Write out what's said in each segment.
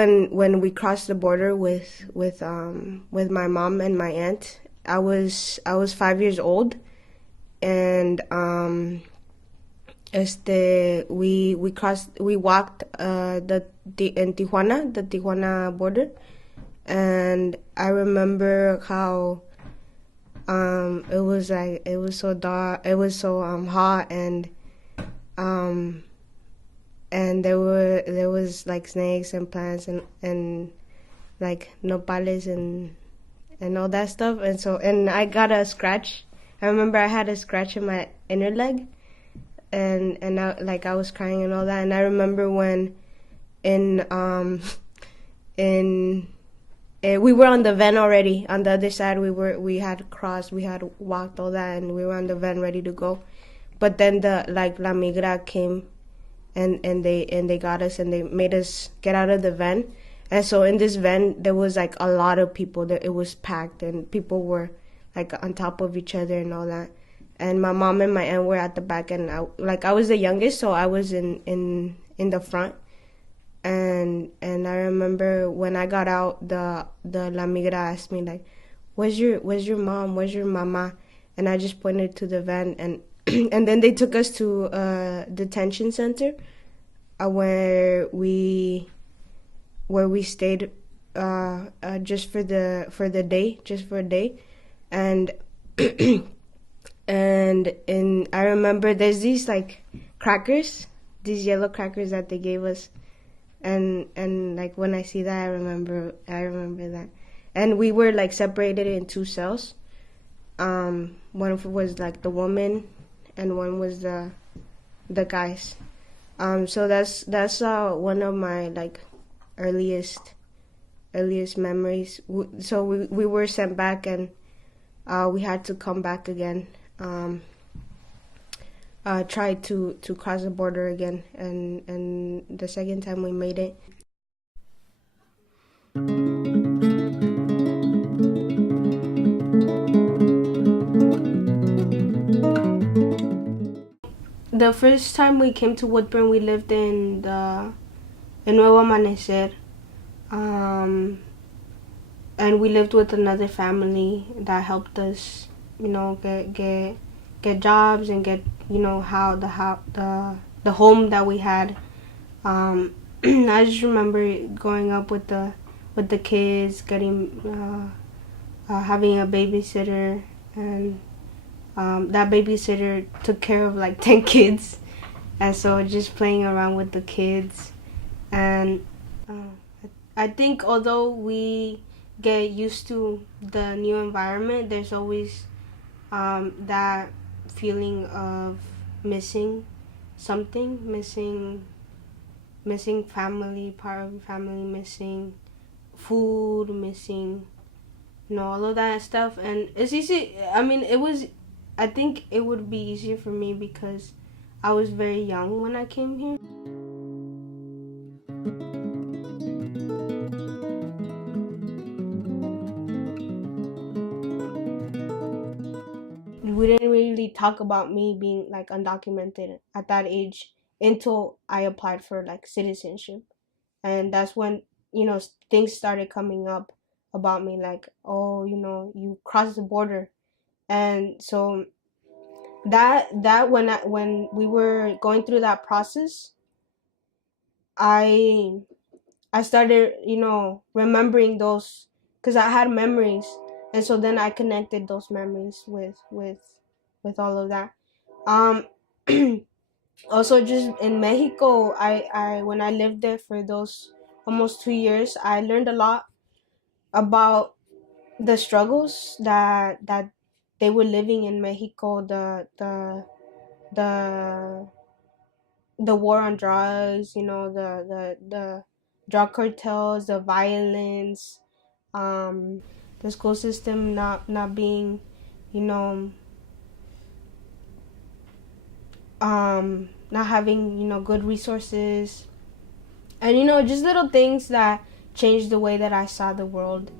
When we crossed the border with my mom and my aunt, I was 5 years old, and we walked in the Tijuana border, and I remember how it was so dark, it was so hot, um and there was like snakes and plants and like nopales and all that stuff, and I got a scratch. I remember I had a scratch in my inner leg, and I was crying and all that. And I remember when in in we were on the van already. On the other side, we had crossed, we had walked all that, and we were on the van ready to go. But then La Migra came, and they got us, and they made us get out of the van. And so in this van there was like a lot of people. That it was packed, and people were like on top of each other and all that. And my mom and my aunt were at the back, and I was the youngest, so I was in the front. And I remember when I got out, the La Migra asked me like, "Where's your mom? Where's your mama?" And I just pointed to the van, and and then they took us to a detention center, where we stayed just for the day, just for a day. And and I remember there's these like crackers, these yellow crackers that they gave us, and like when I see that, I remember that. And we were like separated in two cells. One was like the woman, and one was the guys. So that's one of my like earliest memories. So we were sent back, and we had to come back again. Try to cross the border again, and the second time we made it. The first time we came to Woodburn, we lived in Nuevo Amanecer, and we lived with another family that helped us, get jobs and get how the home that we had. I just remember growing up with the kids, getting having a babysitter, and that babysitter took care of like 10 kids, and so just playing around with the kids. And I think although we get used to the new environment, there's always that feeling of missing something, missing family, part of your family, missing food, missing all of that stuff. And it's easy. I mean, I think it would be easier for me because I was very young when I came here. We didn't really talk about me being like undocumented at that age until I applied for like citizenship. And that's when, things started coming up about me, like, oh, you crossed the border. And so that when we were going through that process, I I started, remembering those, because I had memories, and so then I connected those memories with all of that. Um, Also, just in Mexico, I when I lived there for those almost 2 years, I learned a lot about the struggles that they were living in Mexico, the the war on drugs, the drug cartels, the violence, the school system not being, you know, not having, good resources, and just little things that changed the way that I saw the world.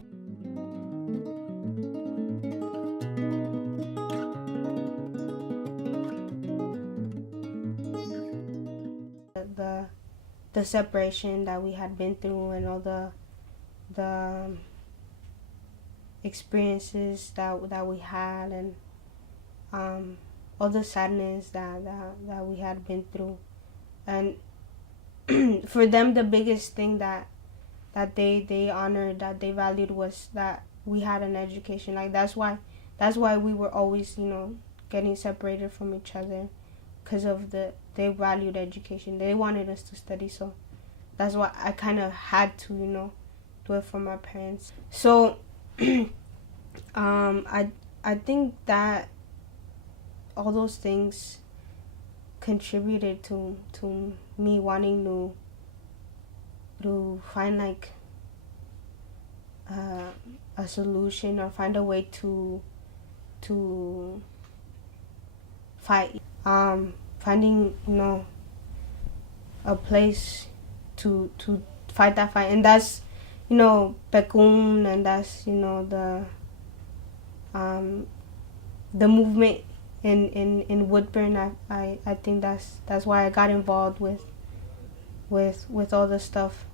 The the separation that we had been through and all the experiences that we had, and all the sadness that we had been through. And for them, the biggest thing that they honored, that they valued, was that we had an education. Like that's why we were always, getting separated from each other, because of they valued education. They wanted us to study, so that's why I kind of had to, do it for my parents. So I think that all those things contributed to me wanting to find like a solution, or find a way to fight. Finding a place to fight that fight, and that's Pekun, and that's the movement in Woodburn. I think that's why I got involved with all this stuff.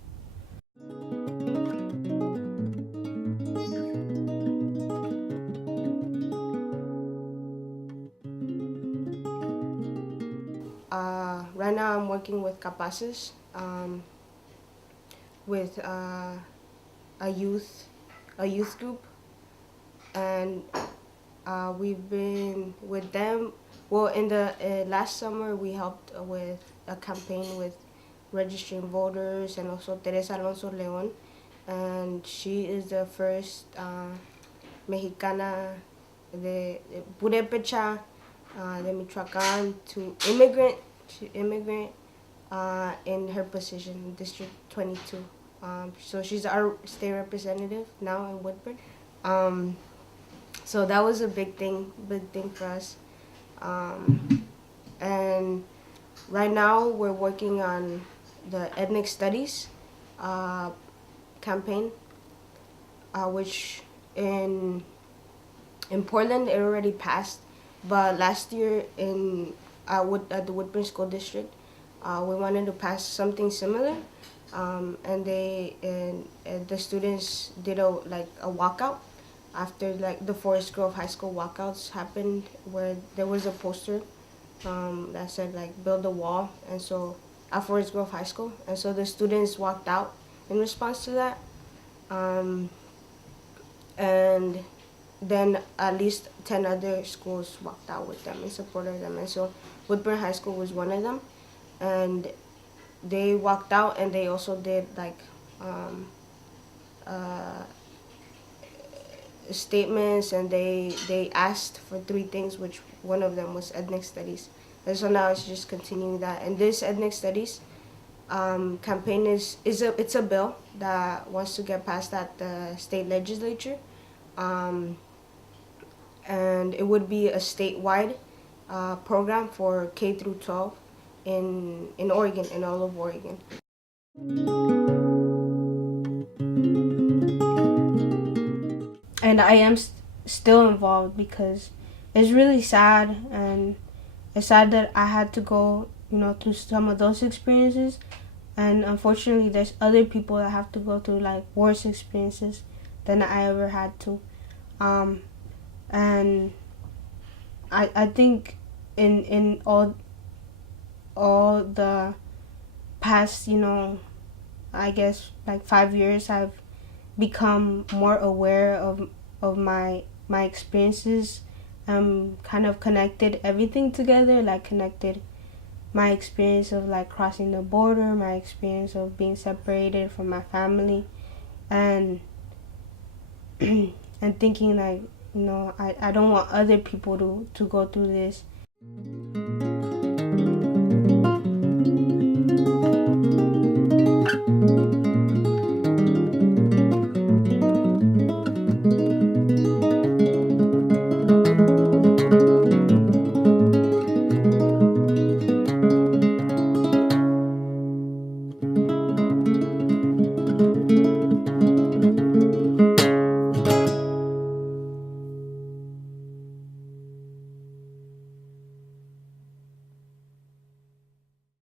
Right now I'm working with Capaces, with a youth group, and we've been with them. Well, in the last summer we helped with a campaign with registering voters, and also Teresa Alonso Leon, and she is the first Mexicana de Purépecha, de Michoacán, to immigrant in her position, District 22. So she's our state representative now in Woodburn. So that was a big thing for us. And right now we're working on the ethnic studies campaign, which in Portland it already passed, but last year at the Woodburn School District, we wanted to pass something similar, and the students did a walkout after the Forest Grove High School walkouts happened, where there was a poster that said build a wall, and so at Forest Grove High School, and so the students walked out in response to that, and then at least 10 other schools walked out with them in support of them, and so Woodburn High School was one of them, and they walked out, and they also did statements, and they asked for 3 things, which one of them was ethnic studies, and so now it's just continuing that. And this ethnic studies campaign it's a bill that wants to get passed at the state legislature, and it would be a statewide program for K through 12 in Oregon, in all of Oregon. And I am still involved because it's really sad, and it's sad that I had to go, through some of those experiences, and unfortunately there's other people that have to go through worse experiences than I ever had to. And I think in all the past, I guess 5 years, I've become more aware of my experiences. Kind of connected everything together, connected my experience of crossing the border, my experience of being separated from my family, and and thinking I don't want other people to go through this.